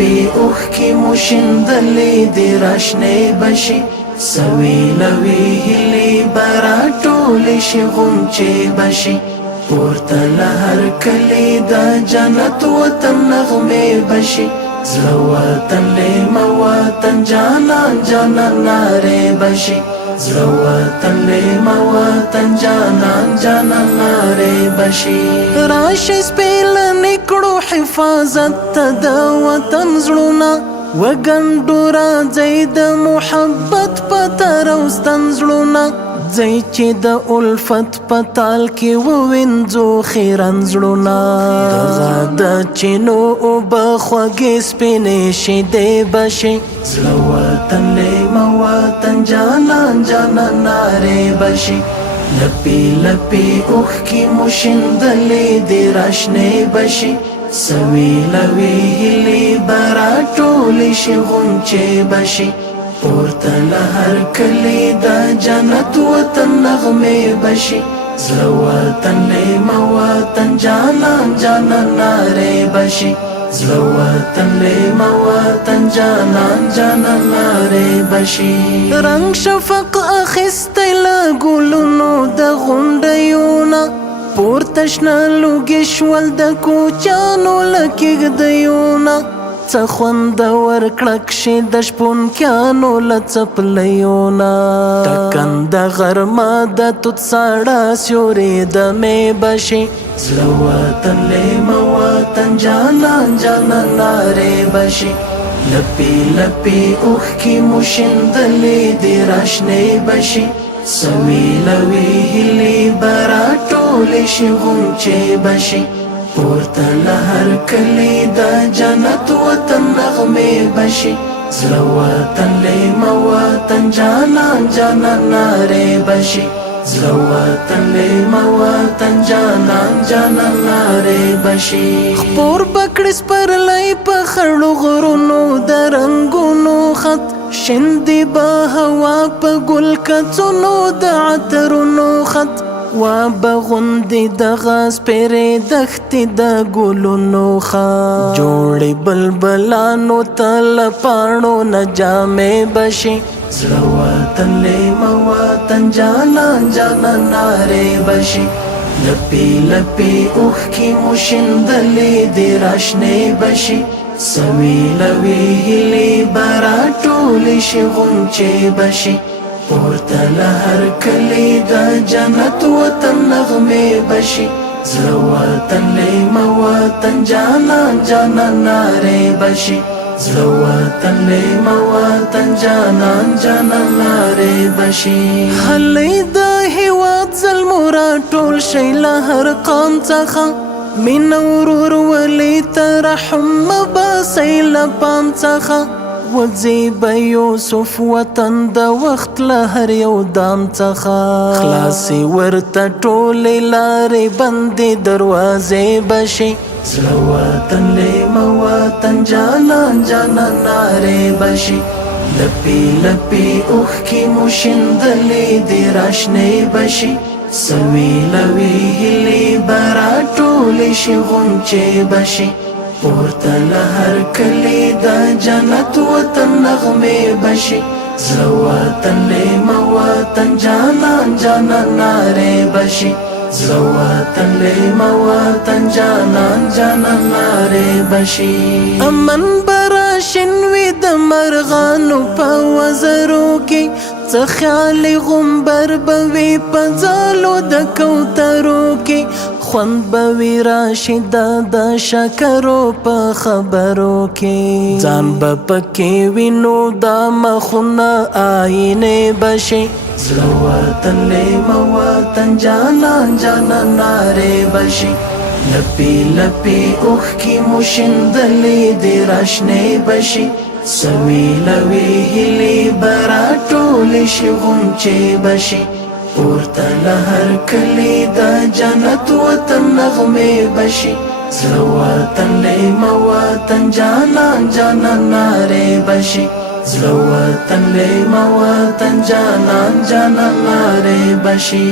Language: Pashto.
لپی اوخ کی مشندلی دی راشنی بشی سویلوی هلی برا ټولی شی غنچی بشی پورته لهر کلی دا جنت وطن نغمه بشی زړه وطن لیمه وطن جانان جانان ناره بشي زړه وطن لیمه وطن جانان جانان ناره بشي راشي سپیلنې کړو حفاظت ته د وطن زړونه وګنډو راځئ د محبت په تروستن زړونه ځئ چې د الفت په تال کې ووینځو خیرن زړونه دغه د چینو اوبه خوږې سپینې شیدې بشي زړه وطن لیمه وطن جانان جانان نارې بشي لپی لپی اوښکې مو شیندلې دې راشنې بشي سویلوي هیلې به راټولې شي غونچې بشي پورته لهر کلی دا جنت وطن نغمه بشي زړه وطن لیمه وطن جانان جانان ناره بشي زړه وطن لیمه وطن جانان جانان ناره بشي رنگ شفق اخیستی له ګلونو د غونډیونه پورته شنه لوګي شول د کوچیانو له کېږدیونه څه خوندور کړک شي د شپونکیانو له څپلیونه ټکنده غرمه د توت ساړه سیوري د مې بشي زړه وطن لیمه وطن جانان جانان نارې بشي لپی لپی اوښکې مو شیندلې دې راشنې بشي سویلوي هیلې به راټولې شي غونچې بشي پورته لهر کلی دا جنت وطن نغمه بشي زړه وطن لیمه وطن جانان جانان ناره بشي زړه وطن لیمه وطن جانان جانان ناره بشي خپور بکړې سپرلی په خړو غرونو د رنګونو خط شندې به هوا په ګل کڅونو د عطرونو خط وا بغوندې دغه سپېرې دښتې د ګلونو ښه جوړې بلبلانو ته له پاڼو نه جامې بشي زړه وطن لیمه وطن جانان جانان نارې بشي لپی لپی اوښکې مو شیندلې دې راشنې بشي سویلوي هیلې به راټولې شي غونچې بشي پورته لهر کلی دا جنت وطن نغمه بشي زړه وطن لیمه وطن جانان جانان ناره بشي زړه وطن لیمه وطن جانان جانان ناره بشي هلې د هیواد زلمو راټول شئ له هر قام څخه مینه ورور ولې ترحم مباسئ له پام څخه وځي به یوسف وطن د وخت له هر یو دام څخه خلاصې ورته ټولې لارې بندې دروازې بشي زړه وطن لیمه وطن جانان جانان نارې بشي لپی لپی اوښکې مو شیندلې دې راشنې بشي سویلوي هیلې به راټولې شي غونچې بشي پورته لهر کلی دا جنت وطن نغمه بشي زړه وطن لیمه وطن جانان جانان ناره بشي زړه وطن لیمه وطن جانان جانان ناره بشي امن براشن وي د مرغانو په وزرو کې څه خیالي غومبر به وي په ځالو د کوترو کې خوند به وي راشي د شکرو په خبرو کې ځان به پکې وینو دا مخونه آینې بشي زړه وطن لیمه وطن جانان جانان نارې بشي لپی لپی اوښکې مو شیندلې دې راشنې بشي سویلوي هیلې به راټولې شي غونچې بشي پورته لهر کلی دا جنت وطن نغمه بشي زړه وطن لیمه وطن جانان جانان ناره بشي زړه وطن لیمه وطن جانان جانان ناره بشي